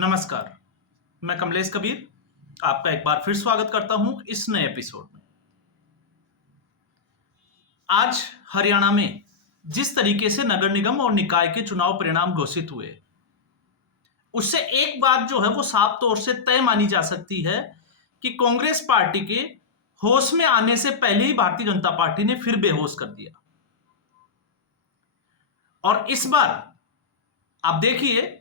नमस्कार, मैं कमलेश कबीर आपका एक बार फिर स्वागत करता हूं इस नए एपिसोड में। आज हरियाणा में जिस तरीके से नगर निगम और निकाय के चुनाव परिणाम घोषित हुए, उससे एक बात जो है वो साफ तौर से तय मानी जा सकती है कि कांग्रेस पार्टी के होश में आने से पहले ही भारतीय जनता पार्टी ने फिर बेहोश कर दिया। और इस बार आप देखिए,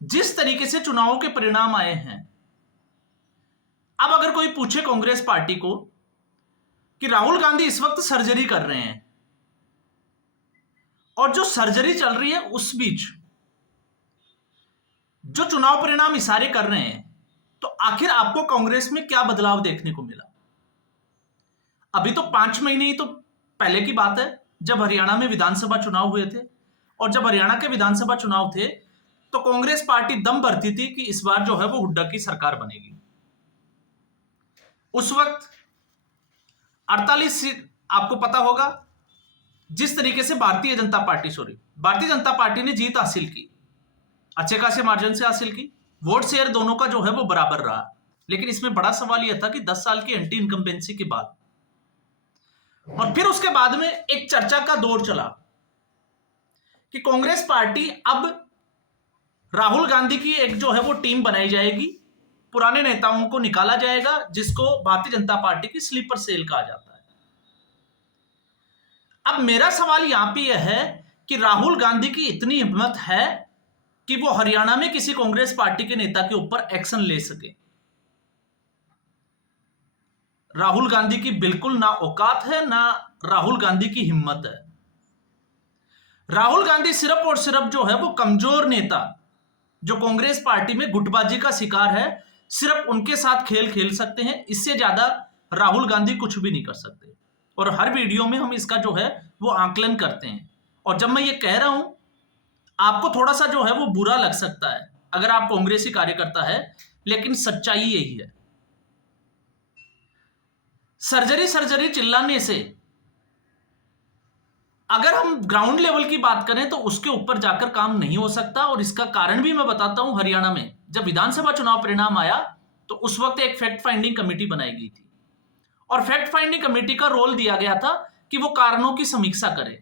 जिस तरीके से चुनावों के परिणाम आए हैं, अब अगर कोई पूछे कांग्रेस पार्टी को कि राहुल गांधी इस वक्त सर्जरी कर रहे हैं और जो सर्जरी चल रही है उस बीच जो चुनाव परिणाम इशारे कर रहे हैं, तो आखिर आपको कांग्रेस में क्या बदलाव देखने को मिला? अभी तो 5 महीने ही तो पहले की बात है जब हरियाणा में विधानसभा चुनाव हुए थे, और जब हरियाणा के विधानसभा चुनाव थे तो कांग्रेस पार्टी दम भरती थी कि इस बार जो है वो हुड्डा की सरकार बनेगी। उस वक्त 48 सीट आपको पता होगा, जिस तरीके से भारतीय जनता पार्टी ने जीत हासिल की, अच्छे खासे मार्जिन से हासिल की। वोट शेयर दोनों का जो है वो बराबर रहा, लेकिन इसमें बड़ा सवाल यह था कि 10 साल की एंटी इनकम्बेंसी के बाद और फिर उसके बाद में एक चर्चा का दौर चला कि कांग्रेस पार्टी अब राहुल गांधी की एक जो है वो टीम बनाई जाएगी, पुराने नेताओं को निकाला जाएगा, जिसको भारतीय जनता पार्टी की स्लीपर सेल कहा जाता है। अब मेरा सवाल यहां पे यह है कि राहुल गांधी की इतनी हिम्मत है कि वो हरियाणा में किसी कांग्रेस पार्टी के नेता के ऊपर एक्शन ले सके? राहुल गांधी की बिल्कुल ना औकात है, ना राहुल गांधी की हिम्मत है। राहुल गांधी सिर्फ और सिर्फ जो है वो कमजोर नेता जो कांग्रेस पार्टी में गुटबाजी का शिकार है, सिर्फ उनके साथ खेल खेल सकते हैं। इससे ज्यादा राहुल गांधी कुछ भी नहीं कर सकते। और हर वीडियो में हम इसका जो है वो आकलन करते हैं। और जब मैं ये कह रहा हूं, आपको थोड़ा सा जो है वो बुरा लग सकता है अगर आप कांग्रेसी कार्यकर्ता है, लेकिन सच्चाई यही है। सर्जरी चिल्लाने से अगर हम ग्राउंड लेवल की बात करें तो उसके ऊपर जाकर काम नहीं हो सकता। और इसका कारण भी मैं बताता हूं। हरियाणा में जब विधानसभा चुनाव परिणाम आया तो उस वक्त एक फैक्ट फाइंडिंग कमेटी बनाई गई थी, और फैक्ट फाइंडिंग कमेटी का रोल दिया गया था कि वो कारणों की समीक्षा करे।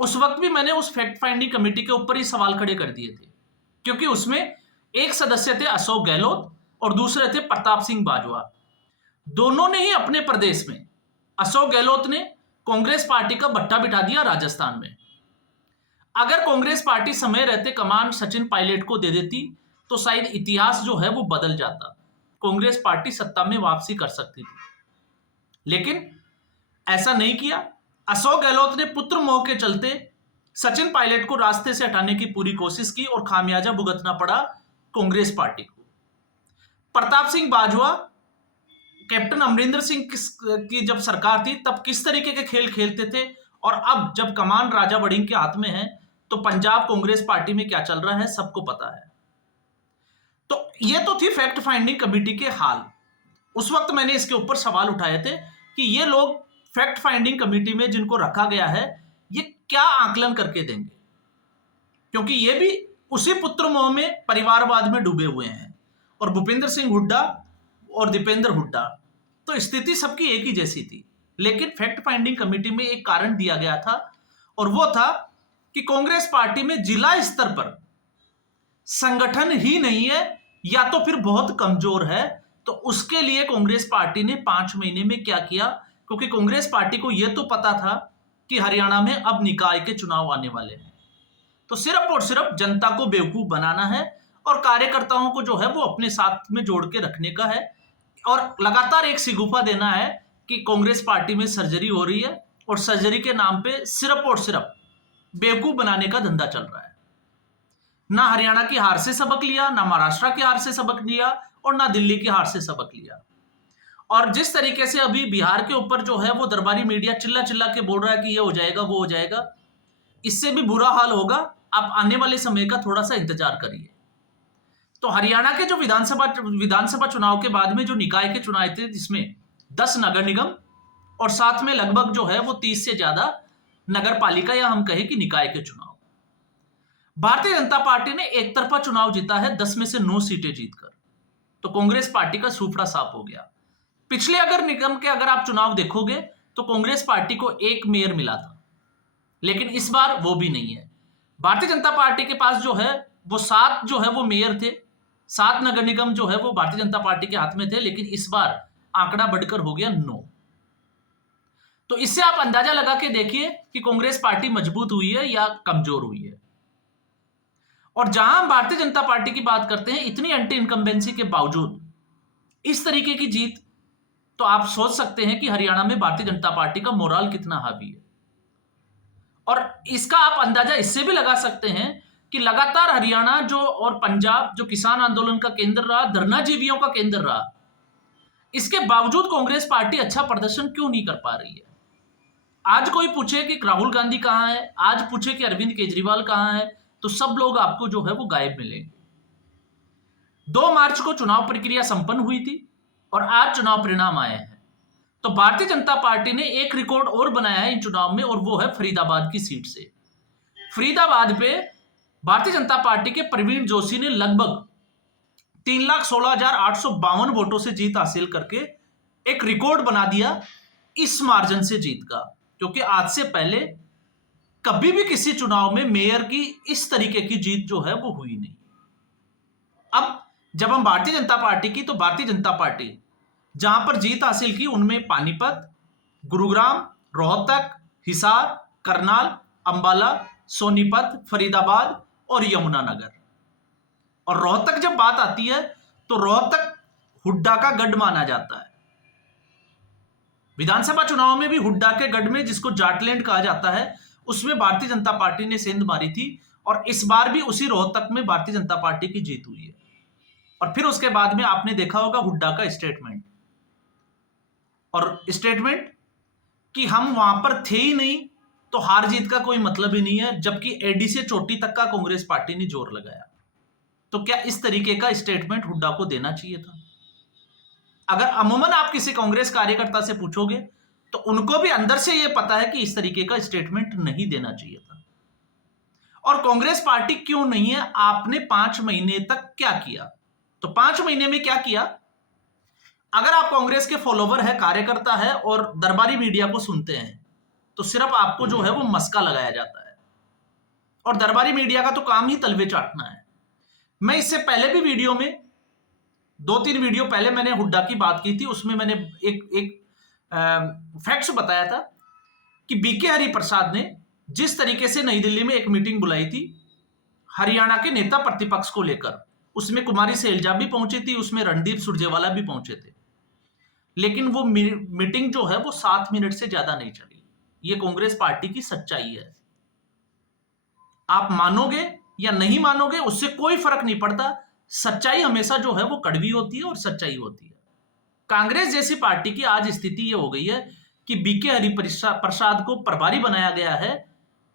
उस वक्त भी मैंने उस फैक्ट फाइंडिंग कमेटी के ऊपर ही सवाल खड़े कर दिए थे, क्योंकि उसमें एक सदस्य थे अशोक गहलोत और दूसरे थे प्रताप सिंह बाजवा। दोनों ने ही अपने प्रदेश में, अशोक गहलोत ने कांग्रेस पार्टी का भट्टा बिठा दिया राजस्थान में। अगर कांग्रेस पार्टी समय रहते कमान सचिन पायलट को दे देती तो शायद इतिहास जो है वो बदल जाता, कांग्रेस पार्टी सत्ता में वापसी कर सकती थी। लेकिन ऐसा नहीं किया। अशोक गहलोत ने पुत्र मोह के चलते सचिन पायलट को रास्ते से हटाने की पूरी कोशिश की और खामियाजा भुगतना पड़ा कांग्रेस पार्टी को। प्रताप सिंह बाजवा, कैप्टन अमरिंदर सिंह की जब सरकार थी तब किस तरीके के खेल खेलते थे, और अब जब कमान राजा वड़िंग के हाथ में है तो पंजाब कांग्रेस पार्टी में क्या चल रहा है सबको पता है। तो ये तो थी फैक्ट फाइंडिंग कमेटी के हाल। उस वक्त मैंने इसके ऊपर सवाल उठाए थे कि ये लोग फैक्ट फाइंडिंग कमेटी में जिनको रखा गया है, ये क्या आकलन करके देंगे, क्योंकि ये भी उसी पुत्र मोह में, परिवारवाद में डूबे हुए हैं। और भूपेंद्र सिंह हुड्डा और दीपेंद्र हुड्डा, तो स्थिति सबकी एक ही जैसी थी। लेकिन फैक्ट फाइंडिंग कमेटी में एक कारण दिया गया था, और वो था कि कांग्रेस पार्टी में जिला स्तर पर संगठन ही नहीं है या तो फिर बहुत कमजोर है। तो उसके लिए कांग्रेस पार्टी ने 5 महीने में क्या किया, क्योंकि कांग्रेस पार्टी को यह तो पता था कि हरियाणा में अब निकाय के चुनाव आने वाले हैं, तो सिर्फ और सिर्फ जनता को बेवकूफ बनाना है और कार्यकर्ताओं को जो है वो अपने साथ में जोड़ के रखने का है, और लगातार एक सिगुफा देना है कि कांग्रेस पार्टी में सर्जरी हो रही है, और सर्जरी के नाम पे सिर्फ और सिर्फ बेवकूफ बनाने का धंधा चल रहा है। ना हरियाणा की हार से सबक लिया, ना महाराष्ट्र की हार से सबक लिया, और ना दिल्ली की हार से सबक लिया। और जिस तरीके से अभी बिहार के ऊपर जो है वो दरबारी मीडिया चिल्ला चिल्ला के बोल रहा है कि ये हो जाएगा वो हो जाएगा, इससे भी बुरा हाल होगा। आप आने वाले समय का थोड़ा सा इंतजार करिए। तो हरियाणा के जो विधानसभा चुनाव के बाद में जो निकाय के चुनाव थे, जिसमें 10 नगर निगम और साथ में लगभग जो है वो 30 से ज्यादा नगर पालिका, या हम कहें कि निकाय के चुनाव, भारतीय जनता पार्टी ने एक तरफा चुनाव जीता है, 10 में से 9 सीटें जीतकर, तो कांग्रेस पार्टी का सूपड़ा साफ हो गया। पिछले अगर निगम के अगर आप चुनाव देखोगे तो कांग्रेस पार्टी को एक मेयर मिला था, लेकिन इस बार वो भी नहीं है। भारतीय जनता पार्टी के पास जो है वो 7 जो है वो मेयर थे, 7 नगर निगम जो है वो भारतीय जनता पार्टी के हाथ में थे, लेकिन इस बार आंकड़ा बढ़कर हो गया 9। तो इससे आप अंदाजा लगा के देखिए कि कांग्रेस पार्टी मजबूत हुई है या कमजोर हुई है। और जहां हम भारतीय जनता पार्टी की बात करते हैं, इतनी एंटी इनकम्बेंसी के बावजूद इस तरीके की जीत, तो आप सोच सकते हैं कि हरियाणा में भारतीय जनता पार्टी का मोराल कितना हावी है। और इसका आप अंदाजा इससे भी लगा सकते हैं कि लगातार हरियाणा जो और पंजाब जो किसान आंदोलन का केंद्र रहा, धरनाजीवियों का केंद्र रहा, इसके बावजूद कांग्रेस पार्टी अच्छा प्रदर्शन क्यों नहीं कर पा रही है। आज कोई पूछे कि राहुल गांधी कहां है, आज पूछे कि अरविंद केजरीवाल कहां है, तो सब लोग आपको जो है वो गायब मिलेंगे। 2 मार्च को चुनाव प्रक्रिया संपन्न हुई थी और आज चुनाव परिणाम आए हैं। तो भारतीय जनता पार्टी ने एक रिकॉर्ड और बनाया है इन चुनाव में, और वो है फरीदाबाद की सीट से। फरीदाबाद पे भारतीय जनता पार्टी के प्रवीण जोशी ने लगभग 3,16,852 वोटों से जीत हासिल करके एक रिकॉर्ड बना दिया इस मार्जिन से जीत का, क्योंकि आज से पहले कभी भी किसी चुनाव में मेयर की इस तरीके की जीत जो है वो हुई नहीं। अब जब हम भारतीय जनता पार्टी की, तो भारतीय जनता पार्टी जहां पर जीत हासिल की उनमें पानीपत, गुरुग्राम, रोहतक, हिसार, करनाल, अंबाला, सोनीपत, फरीदाबाद और यमुनानगर। और रोहतक जब बात आती है तो रोहतक हुड्डा का गढ़ माना जाता है। विधानसभा चुनाव में भी हुड्डा के गढ़ में, जिसको जाटलैंड कहा जाता है, उसमें भारतीय जनता पार्टी ने सेंध मारी थी, और इस बार भी उसी रोहतक में भारतीय जनता पार्टी की जीत हुई है। और फिर उसके बाद में आपने देखा होगा हुड्डा का स्टेटमेंट, और स्टेटमेंट कि हम वहां पर थे ही नहीं तो हार जीत का कोई मतलब ही नहीं है, जबकि एडी से चोटी तक का कांग्रेस पार्टी ने जोर लगाया। तो क्या इस तरीके का स्टेटमेंट हुड्डा को देना चाहिए था? अगर अमूमन आप किसी कांग्रेस कार्यकर्ता से पूछोगे तो उनको भी अंदर से यह पता है कि इस तरीके का स्टेटमेंट नहीं देना चाहिए था। और कांग्रेस पार्टी क्यों नहीं है? आपने 5 महीने तक क्या किया? तो 5 महीने में क्या किया? अगर आप कांग्रेस के फॉलोवर है, कार्यकर्ता है और दरबारी मीडिया को सुनते हैं, तो सिर्फ आपको जो है वो मस्का लगाया जाता है, और दरबारी मीडिया का तो काम ही तलवे चाटना है। मैं इससे पहले भी वीडियो में 2-3 वीडियो पहले मैंने हुड्डा की बात की थी, उसमें मैंने एक फैक्ट्स बताया था कि बीके हरिप्रसाद ने जिस तरीके से नई दिल्ली में एक मीटिंग बुलाई थी हरियाणा के नेता प्रतिपक्ष को लेकर, उसमें कुमारी सैलजा भी पहुंची थी, उसमें रणदीप सुरजेवाला भी पहुंचे थे, लेकिन वो मीटिंग जो है वो 7 मिनट से ज्यादा नहीं चली। ये कांग्रेस पार्टी की सच्चाई है। आप मानोगे या नहीं मानोगे, उससे कोई फर्क नहीं पड़ता। सच्चाई हमेशा जो है वो कड़वी होती है और सच्चाई होती है। कांग्रेस जैसी पार्टी की आज स्थिति ये हो गई है कि बीके हरिप्रसाद को प्रभारी बनाया गया है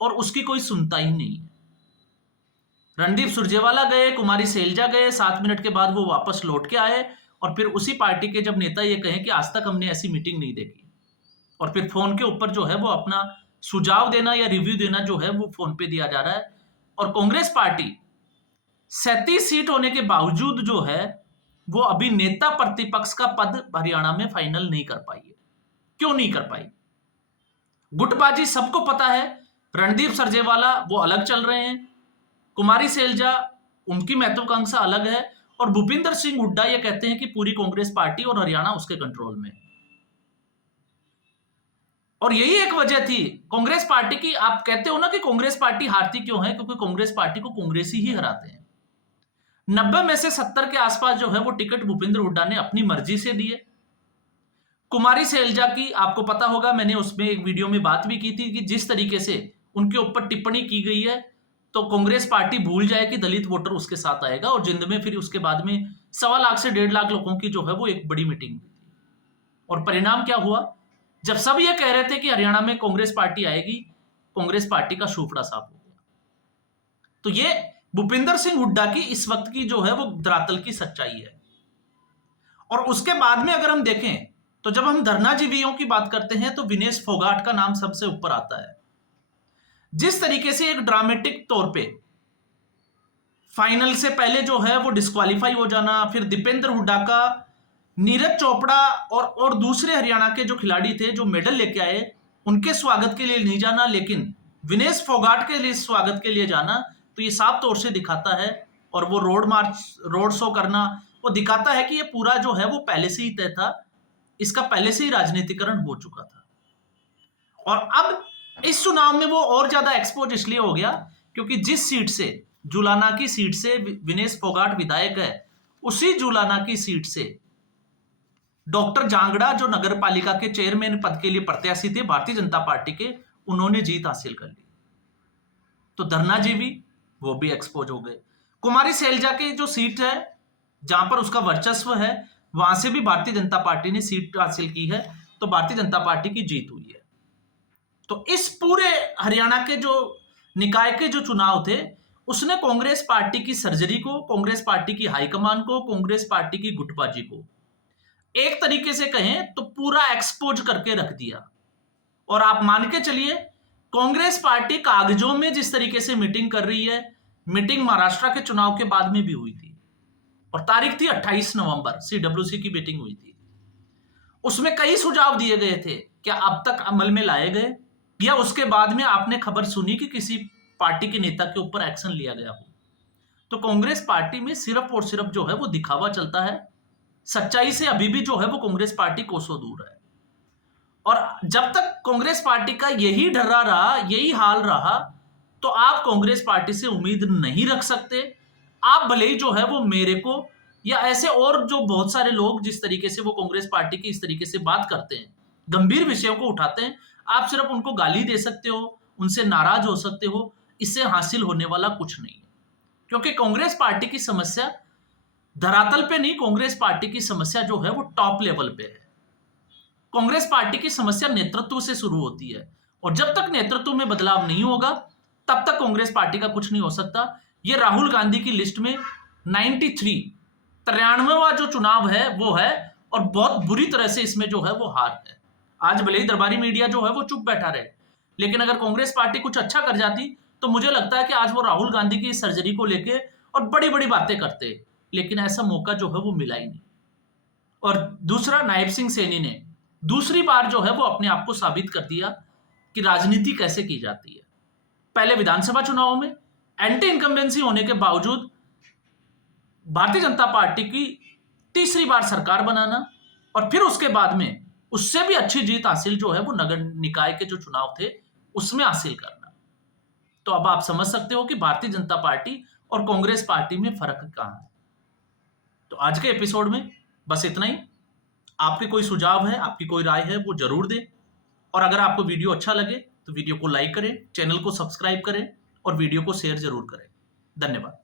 और उसकी कोई सुनता ही नहीं है। रणदीप सुरजेवाला गए, कुमारी सैलजा गए, 7 मिनट के बाद वो वापस लौट के आए, और फिर उसी पार्टी के जब नेता ये कहें कि आज तक हमने ऐसी मीटिंग नहीं देखी, और फिर फोन के ऊपर जो है वो अपना सुझाव देना या रिव्यू देना जो है वो फोन पे दिया जा रहा है। और कांग्रेस पार्टी 37 सीट होने के बावजूद जो है वो अभी नेता प्रतिपक्ष का पद हरियाणा में फाइनल नहीं कर पाई है। क्यों नहीं कर पाई? गुटबाजी सबको पता है। रणदीप सुरजेवाला वो अलग चल रहे हैं, कुमारी सैलजा उनकी महत्वाकांक्षा अलग है, और भूपिंदर सिंह हुड्डा ये कहते हैं कि पूरी कांग्रेस पार्टी और हरियाणा उसके कंट्रोल में। और यही एक वजह थी कांग्रेस पार्टी की। आप कहते हो ना कि कांग्रेस पार्टी हारती क्यों है? क्योंकि कांग्रेस पार्टी को कांग्रेसी ही हराते हैं। 90 में से 70 के आसपास जो है वो टिकट भूपिंदर हुड्डा ने अपनी मर्जी से दिए। कुमारी सैलजा की आपको पता होगा, मैंने उसमें एक वीडियो में बात भी की थी कि जिस तरीके से उनके ऊपर टिप्पणी की गई है, तो कांग्रेस पार्टी भूल जाए कि दलित वोटर उसके साथ आएगा। और जिंद में फिर उसके बाद में 1.25 लाख से 1.5 लाख लोगों की जो है वो एक बड़ी मीटिंग हुई थी। और परिणाम क्या हुआ? जब सब ये कह रहे थे कि हरियाणा में कांग्रेस पार्टी आएगी, कांग्रेस पार्टी का सूपड़ा साफ हो गया। तो ये भूपिंदर सिंह हुड्डा की इस वक्त की जो है वो धरातल की सच्चाई है। और उसके बाद में अगर हम देखें तो जब हम धरनाजीवियों की बात करते हैं तो विनेश फोगाट का नाम सबसे ऊपर आता है। जिस तरीके से एक ड्रामेटिक तौर पे फाइनल से पहले जो है वो डिस्क्वालीफाई हो जाना, फिर दीपेंद्र हुड्डा का नीरज चोपड़ा और दूसरे हरियाणा के जो खिलाड़ी थे जो मेडल लेके आए उनके स्वागत के लिए नहीं जाना, लेकिन विनेश फोगाट के लिए स्वागत के लिए जाना, तो ये साफ तौर से दिखाता है, और वो रोड शो करना, वो दिखाता है कि ये पूरा जो है वो पहले से ही तय था, इसका पहले से ही राजनीतिकरण हो चुका था। और अब इस चुनाव में वो और ज्यादा एक्सपोज इसलिए हो गया क्योंकि जिस सीट से, जुलाना की सीट से विनेश फोगाट विधायक है, उसी जुलाना की सीट से डॉक्टर जांगड़ा जो नगर पालिका के चेयरमैन पद के लिए प्रत्याशी थे भारतीय जनता पार्टी के, उन्होंने जीत हासिल कर ली। तो धरनाजीवी वो भी एक्सपोज हो गए। कुमारी सैलजा की जो सीट है जहां पर उसका वर्चस्व है, वहां से भी भारतीय जनता पार्टी ने सीट हासिल की है, तो भारतीय जनता पार्टी की जीत हुई है। तो इस पूरे हरियाणा के जो निकाय के जो चुनाव थे, उसने कांग्रेस पार्टी की सर्जरी को, कांग्रेस पार्टी की हाईकमान को, कांग्रेस पार्टी की गुटबाजी को एक तरीके से कहें तो पूरा एक्सपोज करके रख दिया। और आप मान के चलिए, कांग्रेस पार्टी कागजों में जिस तरीके से मीटिंग कर रही है, मीटिंग महाराष्ट्र के चुनाव के बाद में भी हुई थी, और तारीख थी 28 नवंबर, सीडब्ल्यूसी की मीटिंग हुई थी। उसमें कई सुझाव दिए गए थे, क्या अब तक अमल में लाए गए, या उसके बाद में आपने खबर सुनी कि किसी पार्टी के नेता के ऊपर एक्शन लिया गया हो। तो कांग्रेस पार्टी में सिर्फ और सिर्फ जो है वो दिखावा चलता है, सच्चाई से अभी भी जो है वो कांग्रेस पार्टी कोसों दूर है। और जब तक कांग्रेस पार्टी का यही ढर्रा रहा, यही हाल रहा, तो आप कांग्रेस पार्टी से उम्मीद नहीं रख सकते। आप भले ही जो है वो मेरे को या ऐसे और जो बहुत सारे लोग जिस तरीके से वो कांग्रेस पार्टी की इस तरीके से बात करते हैं, गंभीर विषयों को उठाते हैं, आप सिर्फ उनको गाली दे सकते हो, उनसे नाराज हो सकते हो, इससे हासिल होने वाला कुछ नहीं है। क्योंकि कांग्रेस पार्टी की समस्या धरातल पे नहीं, कांग्रेस पार्टी की समस्या जो है वो टॉप लेवल पे है। कांग्रेस पार्टी की समस्या नेतृत्व से शुरू होती है, और जब तक नेतृत्व में बदलाव नहीं होगा तब तक कांग्रेस पार्टी का कुछ नहीं हो सकता। ये राहुल गांधी की लिस्ट में 93वां जो चुनाव है वो है, और बहुत बुरी तरह से इसमें जो है वो हार है। आज भले ही दरबारी मीडिया जो है वो चुप बैठा रहे, लेकिन अगर कांग्रेस पार्टी कुछ अच्छा कर जाती तो मुझे लगता है कि आज वो राहुल गांधी की सर्जरी को लेके और बड़ी बड़ी बातें करते, लेकिन ऐसा मौका जो है वो मिला ही नहीं। और दूसरा, नायब सिंह सैनी ने दूसरी बार जो है वो अपने आप को साबित कर दिया कि राजनीति कैसे की जाती है। पहले विधानसभा चुनाव में एंटी इनकम्बेंसी होने के बावजूद भारतीय जनता पार्टी की तीसरी बार सरकार बनाना, और फिर उसके बाद में उससे भी अच्छी जीत हासिल जो है वो नगर निकाय के जो चुनाव थे उसमें हासिल करना। तो अब आप समझ सकते हो कि भारतीय जनता पार्टी और कांग्रेस पार्टी में फर्क कहां है। तो आज के एपिसोड में बस इतना ही। आपके कोई सुझाव है, आपकी कोई राय है, वो जरूर दें। और अगर आपको वीडियो अच्छा लगे तो वीडियो को लाइक करें, चैनल को सब्सक्राइब करें और वीडियो को शेयर जरूर करें। धन्यवाद।